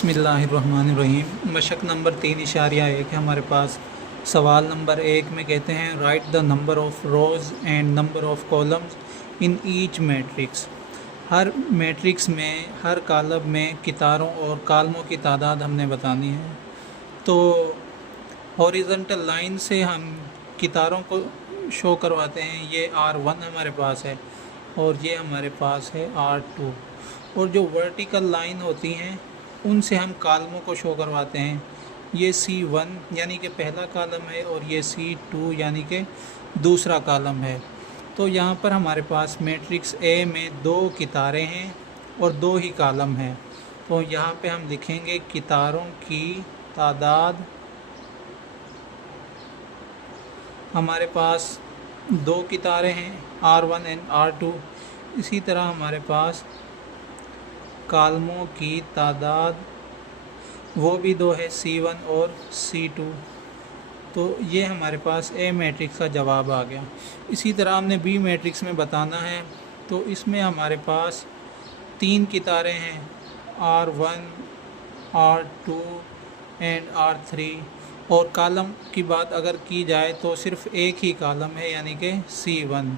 बिस्मिल्लाहिर्रहमानिर्रहीम। मशक नंबर 3.1 है हमारे पास। सवाल नंबर 1 में कहते हैं write the number of rows and number of columns in each matrix. हर मैट्रिक्स में हर कॉलम में कितारों और कॉलमों की तादाद हमने बतानी है। तो हॉरिजॉन्टल लाइन से हम कितारों को शो करवाते हैं। ये R1 हमारे पास है और ये हमारे पास है R2। और जो वर्टिकल लाइन होती हैं उनसे हम कॉलमों को शो करवाते हैं। ये C1 यानी कि पहला कॉलम है और ये C2 यानी कि दूसरा कॉलम है। तो यहाँ पर हमारे पास मैट्रिक्स A में 2 कितारें हैं और 2 ही कॉलम हैं। तो यहाँ पे हम लिखेंगे कितारों की तादाद हमारे पास 2 कितारें हैं R1 एंड R2। इसी तरह हमारे पास कॉलमों की तादाद वो भी 2 है C1 और C2। तो ये हमारे पास A मैट्रिक्स का जवाब आ गया। इसी तरह हमने B मैट्रिक्स में बताना है। तो इसमें हमारे पास 3 कितारें हैं R1, R2 एंड R3। और कॉलम की बात अगर की जाए तो सिर्फ़ एक ही कॉलम है यानी कि C1।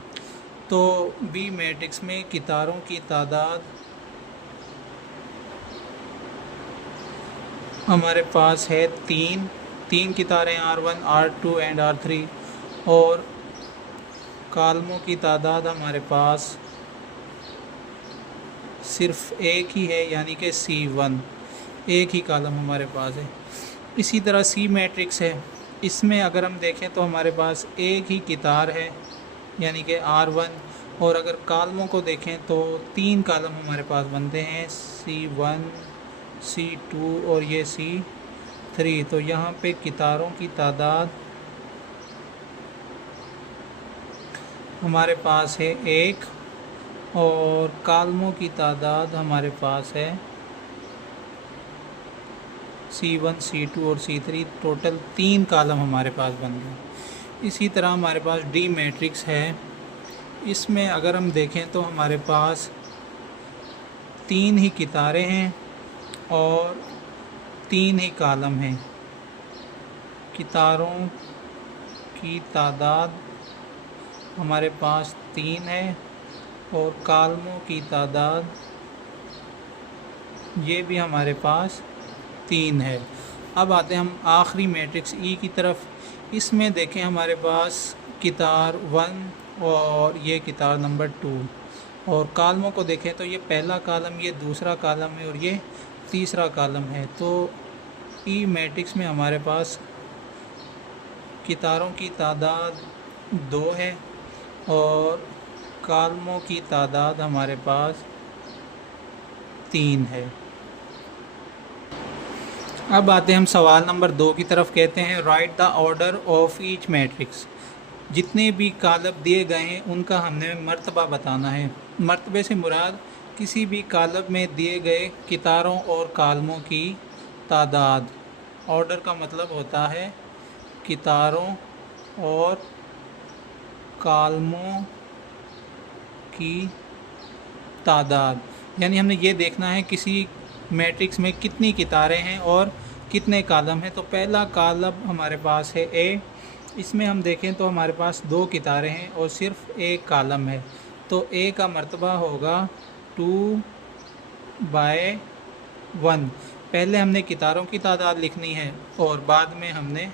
तो B मैट्रिक्स में कितारों की तादाद हमारे पास है 3 कितारें R1, R2 एंड R3। और कॉलमों की तादाद हमारे पास सिर्फ एक ही है यानी कि C1। एक ही कॉलम हमारे पास है। इसी तरह C मैट्रिक्स है। इसमें अगर हम देखें तो हमारे पास एक ही कितार है यानी कि R1। और अगर कॉलमों को देखें तो 3 कॉलम हमारे पास बनते हैं C1, C2 और ये C3। तो यहाँ पे कितारों की तादाद हमारे पास है 1 और कॉलमों की तादाद हमारे पास है C1, C2 और C3। टोटल 3 कॉलम हमारे पास बन गए। इसी तरह हमारे पास D मैट्रिक्स है। इसमें अगर हम देखें तो हमारे पास 3 ही कितारें हैं और 3 ही कॉलम हैं। कितारों की तादाद हमारे पास 3 है और कॉलमों की तादाद ये भी हमारे पास 3 है। अब आते हैं हम आखिरी मैट्रिक्स E की तरफ। इसमें देखें हमारे पास कितार 1 और ये कितार नंबर 2। और कॉलमों को देखें तो ये पहला कॉलम, ये दूसरा कॉलम है और ये तीसरा कॉलम है। तो E मैट्रिक्स में हमारे पास कितारों की तादाद 2 है और कॉलमों की तादाद हमारे पास 3 है। अब आते हैं हम सवाल नंबर 2 की तरफ। कहते हैं write the order of each matrix. जितने भी कॉलम दिए गए हैं उनका हमने मर्तबा बताना है। मर्तबे से मुराद किसी भी कॉलम में दिए गए कितारों और कॉलमों की तादाद। ऑर्डर का मतलब होता है कितारों और कॉलमों की तादाद। यानी हमने ये देखना है किसी मैट्रिक्स में कितनी कितारें हैं और कितने कॉलम हैं। तो पहला कॉलम हमारे पास है A। इसमें हम देखें तो हमारे पास 2 कितारें हैं और सिर्फ एक कॉलम है। तो A का मर्तबा होगा 2/1। पहले हमने कितारों की तादाद लिखनी है और बाद में हमने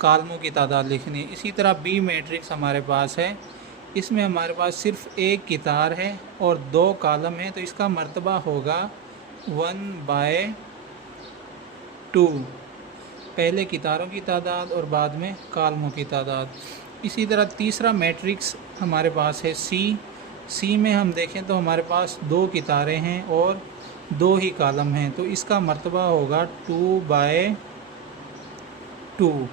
कॉलमों की तादाद लिखनी है। इसी तरह B मैट्रिक्स हमारे पास है। इसमें हमारे पास सिर्फ एक कितार है और 2 कॉलम हैं। तो इसका मर्तबा होगा 1/2। पहले कितारों की तादाद और बाद में कॉलमों की तादाद। इसी तरह तीसरा मैट्रिक्स हमारे पास है C में हम देखें तो हमारे पास 2 कितारें हैं और 2 ही कॉलम हैं। तो इसका मर्तबा होगा 2/2।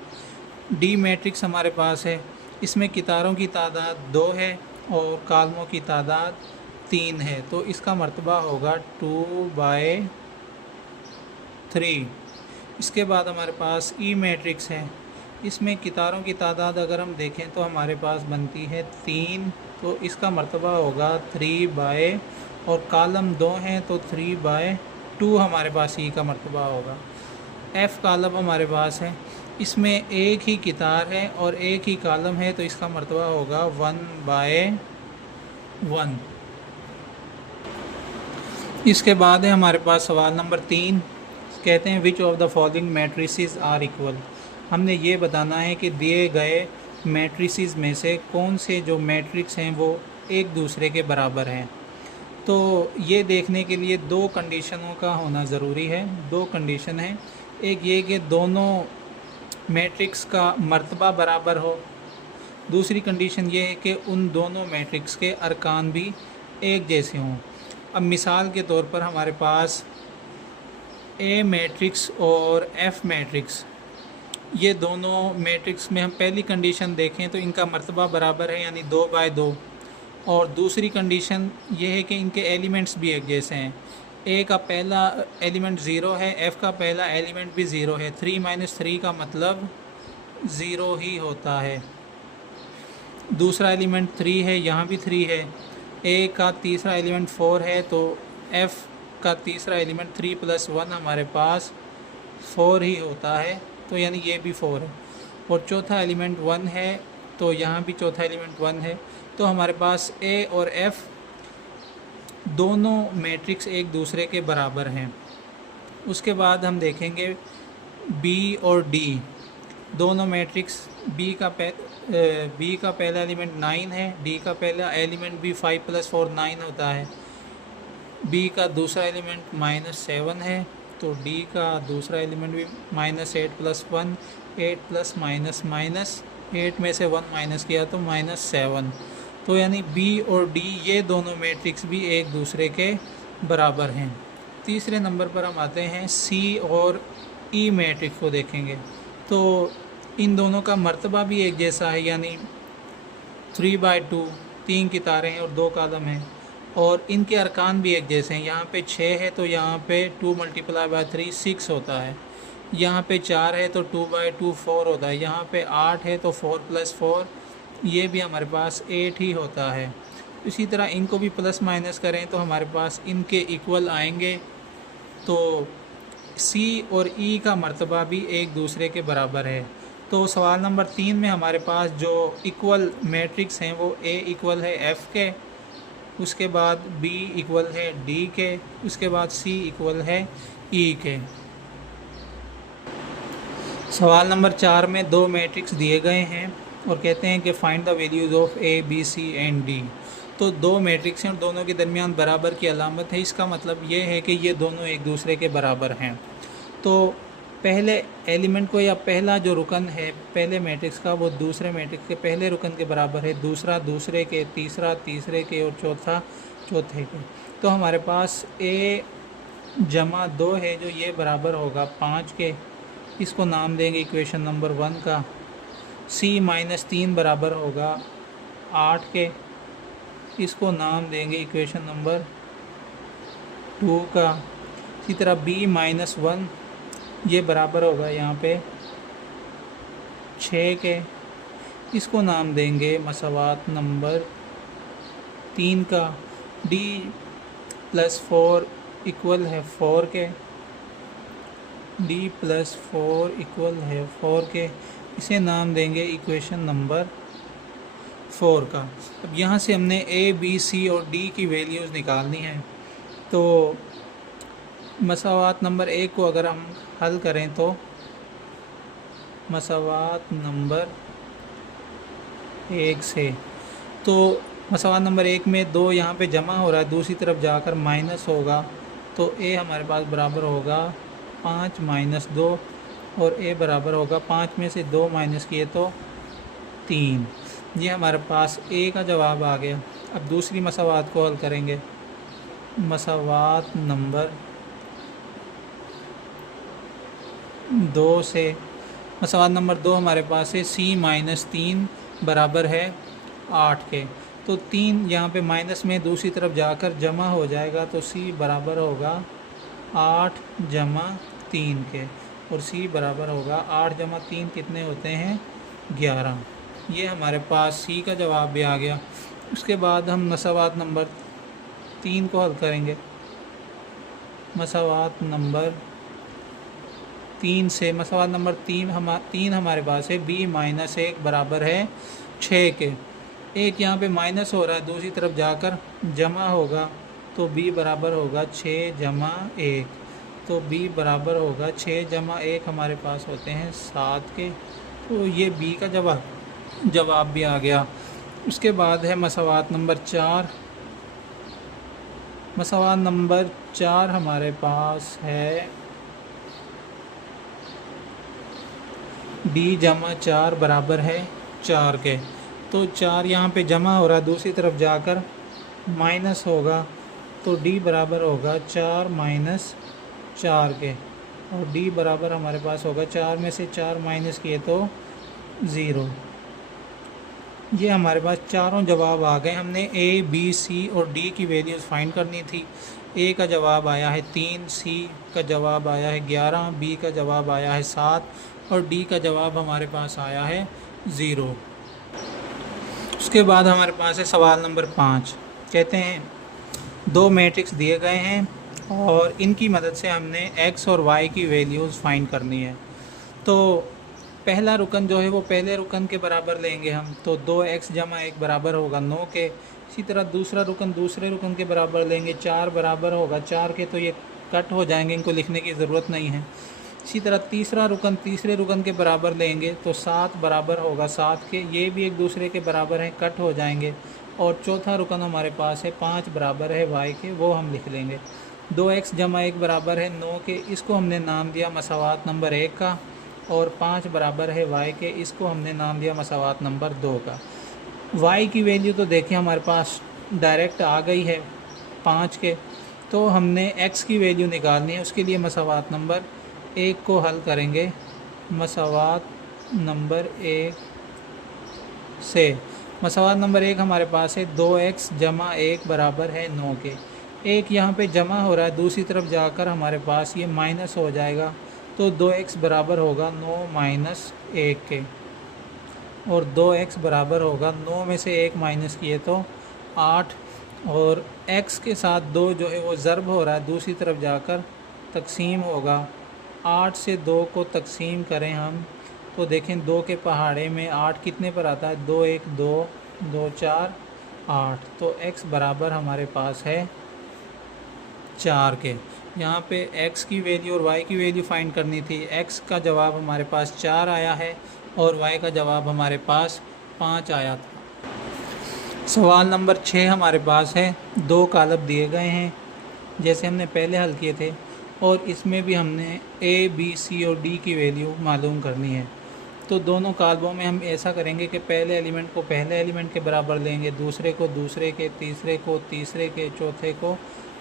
D मैट्रिक्स हमारे पास है। इसमें कितारों की तादाद 2 है और कॉलमों की तादाद 3 है। तो इसका मर्तबा होगा 2/3। इसके बाद हमारे पास E मैट्रिक्स है। इसमें कितारों की तादाद अगर हम देखें तो हमारे पास बनती है 3। तो इसका मर्तबा होगा 3/, और कॉलम 2 हैं तो 3/2। 2 हमारे पास ई का मर्तबा होगा। एफ़ कॉलम हमारे पास है, इसमें एक ही कितार है और एक ही कॉलम है, तो इसका मर्तबा होगा 1/1। इसके बाद है हमारे पास सवाल नंबर 3, कहते हैं which of the following matrices are equal. हमने ये बताना है कि दिए गए मैट्रिसेस में से कौन से जो मैट्रिक्स हैं वो एक दूसरे के बराबर हैं। तो ये देखने के लिए 2 कंडीशनों का होना ज़रूरी है। 2 कंडीशन हैं, एक ये कि दोनों मैट्रिक्स का मर्तबा बराबर हो, दूसरी कंडीशन ये है कि उन दोनों मैट्रिक्स के अरकान भी एक जैसे हों। अब मिसाल के तौर पर हमारे पास ए मैट्रिक्स और एफ़ मैट्रिक्स, ये दोनों मैट्रिक्स में हम पहली कंडीशन देखें तो इनका मर्तबा बराबर है, यानी 2/2। और दूसरी कंडीशन ये है कि इनके एलिमेंट्स भी एक जैसे हैं। ए का पहला एलिमेंट 0 है, एफ़ का पहला एलिमेंट भी 0 है। 3 - 3 का मतलब 0 ही होता है। दूसरा एलिमेंट 3 है, यहाँ भी 3 है। ए का तीसरा एलिमेंट 4 है, तो एफ़ का तीसरा एलिमेंट 3 + 1 हमारे पास 4 ही होता है, तो यानी ये भी 4 है। और चौथा एलिमेंट 1 है, तो यहाँ भी चौथा एलिमेंट 1 है। तो हमारे पास ए और एफ़ दोनों मैट्रिक्स एक दूसरे के बराबर हैं। उसके बाद हम देखेंगे बी और डी, दोनों मैट्रिक्स। बी का पहला एलिमेंट 9 है, डी का पहला एलिमेंट भी 5 + 4 9 होता है। बी का दूसरा एलिमेंट -7 है, तो डी का दूसरा एलिमेंट भी -8 + 1 8 प्लस माइनस माइनस 8 में से 1 माइनस किया तो -7। तो यानी बी और डी ये दोनों मैट्रिक्स भी एक दूसरे के बराबर हैं। तीसरे नंबर पर हम आते हैं सी और ई मैट्रिक्स को देखेंगे, तो इन दोनों का मर्तबा भी एक जैसा है, यानी 3/2, 3 कितारें हैं और 2 कॉलम हैं, और इनके अरकान भी एक जैसे हैं। यहाँ पे 6 है तो यहाँ पे 2 × 3 6 होता है। यहाँ पे 4 है तो 2/2 4 होता है। यहाँ पे 8 है तो 4 + 4 ये भी हमारे पास 8 ही होता है। इसी तरह इनको भी प्लस माइनस करें तो हमारे पास इनके इक्वल आएंगे। तो सी और ई का मर्तबा भी एक दूसरे के बराबर है। तो सवाल नंबर 3 में हमारे पास जो इक्वल मैट्रिक्स हैं वो ए इक्वल है एफ़ के, उसके बाद बी इक्वल है डी के, उसके बाद सी इक्वल है ई के। सवाल नंबर 4 में 2 मैट्रिक्स दिए गए हैं और कहते हैं कि find the values of a b c and d. तो 2 मैट्रिक्स हैं और दोनों के दरमियान बराबर की अलामत है। इसका मतलब ये है कि ये दोनों एक दूसरे के बराबर हैं। तो पहले एलिमेंट को या पहला जो रुकन है पहले मैट्रिक्स का वो दूसरे मैट्रिक्स के पहले रुकन के बराबर है, दूसरा दूसरे के, तीसरा तीसरे के और चौथा चौथे के। तो हमारे पास a + 2 है जो ये बराबर होगा 5 के, इसको नाम देंगे इक्वेशन नंबर 1 का। c - 3 बराबर होगा 8 के, इसको नाम देंगे इक्वेशन नंबर 2 का। इसी तरह b - 1 ये बराबर होगा यहाँ पे 6 के, इसको नाम देंगे मसावात नंबर 3 का। d + 4 इक्वल है 4 के, d + 4 इक्वल है 4 के, इसे नाम देंगे इक्वेशन नंबर 4 का। अब यहाँ से हमने a b c और d की वैल्यूज़ निकालनी है। तो मसावात नंबर 1 को अगर हम हल करें तो मसावात नंबर 1 से, तो मसावात नंबर 1 में 2 यहाँ पे जमा हो रहा है, दूसरी तरफ जाकर माइनस होगा, तो a हमारे पास बराबर होगा 5 - 2 और a बराबर होगा 5 में से 2 माइनस किए तो 3। ये हमारे पास a का जवाब आ गया। अब दूसरी मसावात को हल करेंगे। मसावात नंबर 2 से, मसावात नंबर 2 हमारे पास है c - 3 बराबर है 8 के। तो 3 यहाँ पे माइनस में दूसरी तरफ जाकर जमा हो जाएगा, तो c बराबर होगा 8 + 3 के, और c बराबर होगा 8 + 3 कितने होते हैं 11। ये हमारे पास c का जवाब भी आ गया। उसके बाद हम मसावात नंबर 3 को हल करेंगे। मसावात नंबर 3 से, मसावात नंबर 3 हमारे पास है b माइनस 1 बराबर है 6 के। एक यहाँ पे माइनस हो रहा है, दूसरी तरफ जाकर जमा होगा तो b बराबर होगा 6 जमा 1, तो b बराबर होगा 6 जमा 1 हमारे पास होते हैं 7 के। तो ये b का जवाब भी आ गया। उसके बाद है मसावात नंबर 4। मसावात नंबर 4 हमारे पास है b जमा 4 बराबर है 4 के। तो 4 यहाँ पे जमा हो रहा है, दूसरी तरफ जाकर माइनस होगा तो d बराबर होगा 4 माइनस 4 के, और d बराबर हमारे पास होगा 4 में से 4 माइनस किए तो 0। ये हमारे पास चारों जवाब आ गए। हमने a, b, c और d की वैल्यूज़ फाइंड करनी थी। a का जवाब आया है 3, c का जवाब आया है 11, b का जवाब आया है 7 और d का जवाब हमारे पास आया है 0। उसके बाद हमारे पास है सवाल नंबर 5। कहते हैं 2 मैट्रिक्स दिए गए हैं और इनकी मदद से हमने x और y की वैल्यूज़ फाइंड करनी है। तो पहला रुकन जो है वो पहले रुकन के बराबर लेंगे हम, तो 2x जमा 1 बराबर होगा 9 के। इसी तरह दूसरा रुकन दूसरे रुकन के बराबर लेंगे, 4 बराबर होगा 4 के, तो ये कट हो जाएंगे, इनको लिखने की ज़रूरत नहीं है। इसी तरह तीसरा रुकन तीसरे रुकन के बराबर लेंगे तो 7 बराबर होगा 7 के, ये भी एक दूसरे के बराबर हैं, कट हो जाएंगे। और चौथा रुकन हमारे पास है 5 बराबर है y के, वो हम लिख लेंगे। 2x जमा 1 बराबर है 9 के, इसको हमने नाम दिया मसावात नंबर 1 का, और 5 बराबर है y के, इसको हमने नाम दिया मसावात नंबर 2 का। y की वैल्यू तो देखिए हमारे पास डायरेक्ट आ गई है 5 के, तो हमने x की वैल्यू निकालनी है। उसके लिए मसावात नंबर 1 को हल करेंगे। मसावात नंबर 1 से मसावात नंबर 1 हमारे पास है 2x जमा 1 बराबर है 9 के। एक यहाँ पे जमा हो रहा है, दूसरी तरफ जाकर हमारे पास ये माइनस हो जाएगा, तो 2x बराबर होगा 9 माइनस 1 के, और 2x बराबर होगा 9 में से 1 माइनस किए तो 8, और x के साथ 2 जो है वो ज़र्ब हो रहा है, दूसरी तरफ जाकर तकसीम होगा। 8 से 2 को तकसीम करें हम तो देखें 2 के पहाड़े में 8 कितने पर आता है, 2 1 2 2 4 8, तो x बराबर हमारे पास है 4 के। यहाँ पे x की वैल्यू और y की वैल्यू फाइंड करनी थी। x का जवाब हमारे पास 4 आया है और y का जवाब हमारे पास 5 आया था। सवाल नंबर 6 हमारे पास है। 2 कालब दिए गए हैं जैसे हमने पहले हल किए थे, और इसमें भी हमने a, b, c और d की वैल्यू मालूम करनी है। तो दोनों कालबों में हम ऐसा करेंगे कि पहले एलिमेंट को पहले एलिमेंट के बराबर लेंगे, दूसरे को दूसरे के, तीसरे को तीसरे के, चौथे को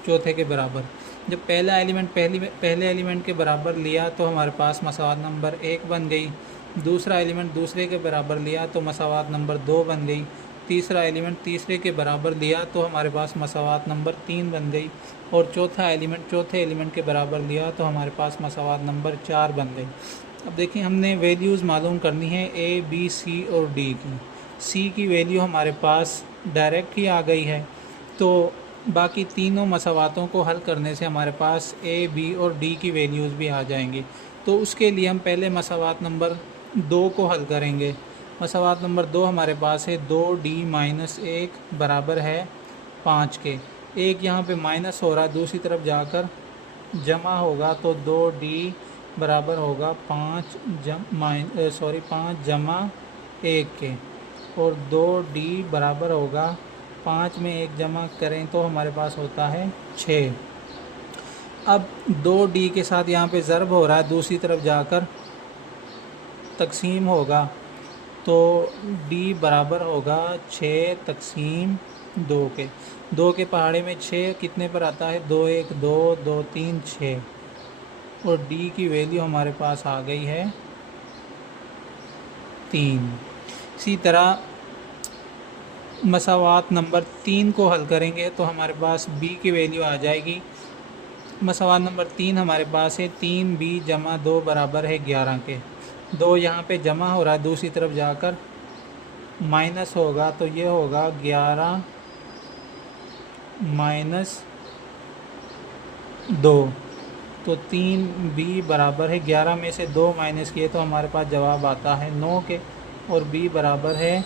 चौथे के बराबर। जब पहला एलिमेंट पहले एलिमेंट के बराबर लिया तो हमारे पास मसावात नंबर 1 बन गई। दूसरा एलिमेंट दूसरे के बराबर लिया तो मसावात नंबर 2 बन गई। तीसरा एलिमेंट तीसरे के बराबर लिया तो हमारे पास मसावात नंबर 3 बन गई। और चौथा एलिमेंट चौथे एलिमेंट के बराबर लिया तो हमारे पास मसावात नंबर 4 बन गई। अब देखिए हमने वैल्यूज़ मालूम करनी है a, b, c और d की। c की वैल्यू हमारे पास डायरेक्ट ही आ गई है, तो बाकी तीनों मसावातों को हल करने से हमारे पास a, b और d की वैल्यूज़ भी आ जाएंगी। तो उसके लिए हम पहले मसावात नंबर 2 को हल करेंगे। मसावात नंबर 2 हमारे पास है 2d माइनस 1 बराबर है 5 के। एक यहाँ पे माइनस हो रहा है, दूसरी तरफ जाकर जमा होगा तो 2d बराबर होगा 5 जमा 1 के, और 2d बराबर होगा 5 में 1 जमा करें तो हमारे पास होता है 6। अब 2d के साथ यहाँ पे ज़र्ब हो रहा है, दूसरी तरफ जाकर तकसीम होगा तो d बराबर होगा 6 तकसीम 2 के। 2 के पहाड़े में 6 कितने पर आता है, 2 1 2 2 3 6, और d की वैल्यू हमारे पास आ गई है 3। इसी तरह मसावात नंबर 3 को हल करेंगे तो हमारे पास b की वैल्यू आ जाएगी। मसावात नंबर 3 हमारे पास है 3b जमा 2 बराबर है 11 के। 2 यहाँ पे जमा हो रहा है, दूसरी तरफ जाकर माइनस होगा तो ये होगा 11 माइनस 2। तो 3b बराबर है 11 में से 2 माइनस किए तो हमारे पास जवाब आता है 9 के। और b बराबर है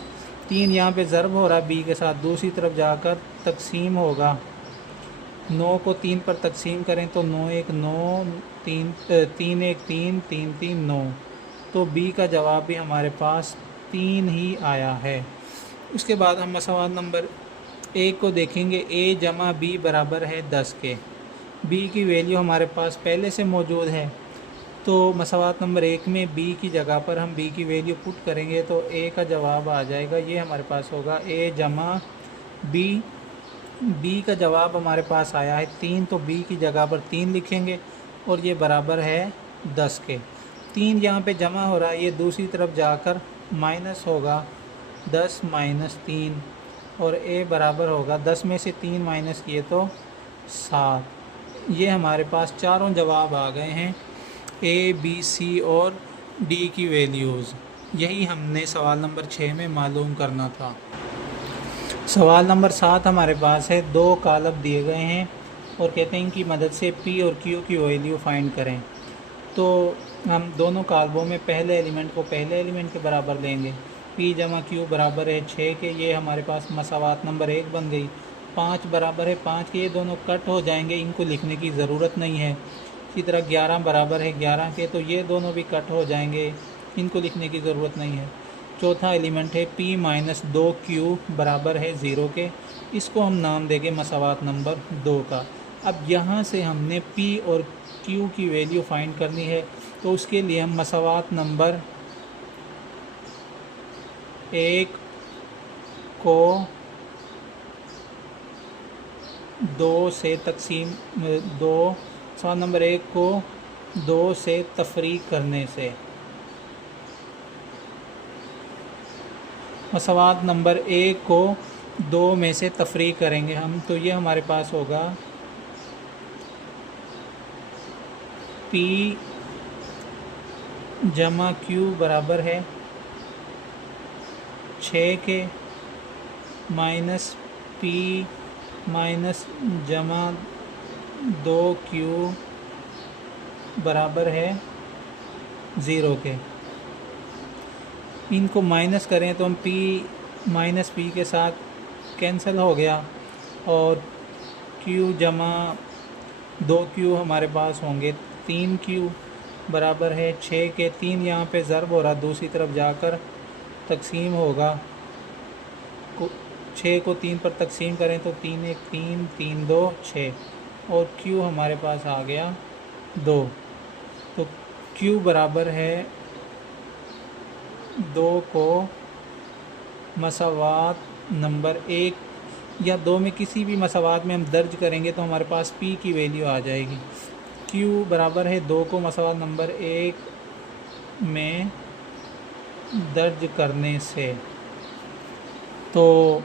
3, यहाँ पे ज़र्ब हो रहा है b के साथ, दूसरी तरफ जाकर तकसीम होगा। 9 को 3 पर तकसीम करें तो 9 1 9, 3 3 1 3, 3 3 9। तो b का जवाब भी हमारे पास 3 ही आया है। उसके बाद हम मसवाद नंबर 1 को देखेंगे। a जमा b बराबर है 10 के। b की वैल्यू हमारे पास पहले से मौजूद है, तो मसवाद नंबर 1 में b की जगह पर हम b की वैल्यू पुट करेंगे तो a का जवाब आ जाएगा। ये हमारे पास होगा a जमा b। b का जवाब हमारे पास आया है 3, तो b की जगह पर 3 लिखेंगे और ये बराबर है 10 के। 3 यहाँ पे जमा हो रहा है, ये दूसरी तरफ जाकर माइनस होगा 10 माइनस 3, और a बराबर होगा 10 में से 3 माइनस किए तो 7। ये हमारे पास चारों जवाब आ गए हैं, a, b, c और d की वैल्यूज़। यही हमने सवाल नंबर 6 में मालूम करना था। सवाल नंबर 7 हमारे पास है। 2 कालब दिए गए हैं और कहते हैं कि मदद से p और q की वैल्यू फाइंड करें। तो हम दोनों कालबों में पहले एलिमेंट को पहले एलिमेंट के बराबर लेंगे। p जमा q बराबर है 6 के। ये हमारे पास मसावात नंबर 1 बन गई। 5 बराबर है 5 के। ये दोनों कट हो जाएंगे, इनको लिखने की ज़रूरत नहीं है। इसी तरह 11 बराबर है 11 के, तो ये दोनों भी कट हो जाएंगे, इनको लिखने की ज़रूरत नहीं है। चौथा एलिमेंट है p माइनस 2q बराबर है 0 के। इसको हम नाम देंगे मसावात नंबर 2 का। अब यहाँ से हमने p और q की वैल्यू फाइंड करनी है, तो उसके लिए हम मसावात नंबर 1 को 2 से तकसीम 2 सवाल नंबर 1 को 2 से तफरीक करने से मसवाद नंबर 1 को 2 में से तफरीक करेंगे हम, तो ये हमारे पास होगा p जमा q बराबर है 6 के माइनस p माइनस जमा 2q बराबर है 0 के। इनको माइनस करें तो हम p माइनस p के साथ कैंसिल हो गया और q जमा 2q हमारे पास होंगे 3q बराबर है 6 के। 3 यहाँ पे ज़र्ब हो रहा, दूसरी तरफ जाकर तकसीम होगा। 6 को 3 पर तकसीम करें तो 3 1 3, 3 2 6 और q हमारे पास आ गया 2। तो q बराबर है 2 को मसावात नंबर 1 या 2 में किसी भी मसावात में हम दर्ज करेंगे तो हमारे पास p की वैल्यू आ जाएगी। q बराबर है 2 को मसावात नंबर 1 में दर्ज करने से, तो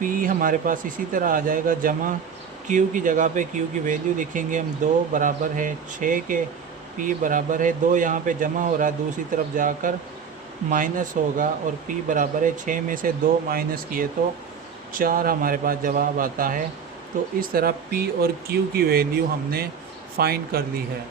p हमारे पास इसी तरह आ जाएगा जमा q की जगह पे q की वैल्यू लिखेंगे हम 2 बराबर है 6 के। p बराबर है 2 यहाँ पे जमा हो रहा है, दूसरी तरफ जाकर माइनस होगा और p बराबर है 6 में से 2 माइनस किए तो 4 हमारे पास जवाब आता है। तो इस तरह p और q की वैल्यू हमने फाइंड कर ली है।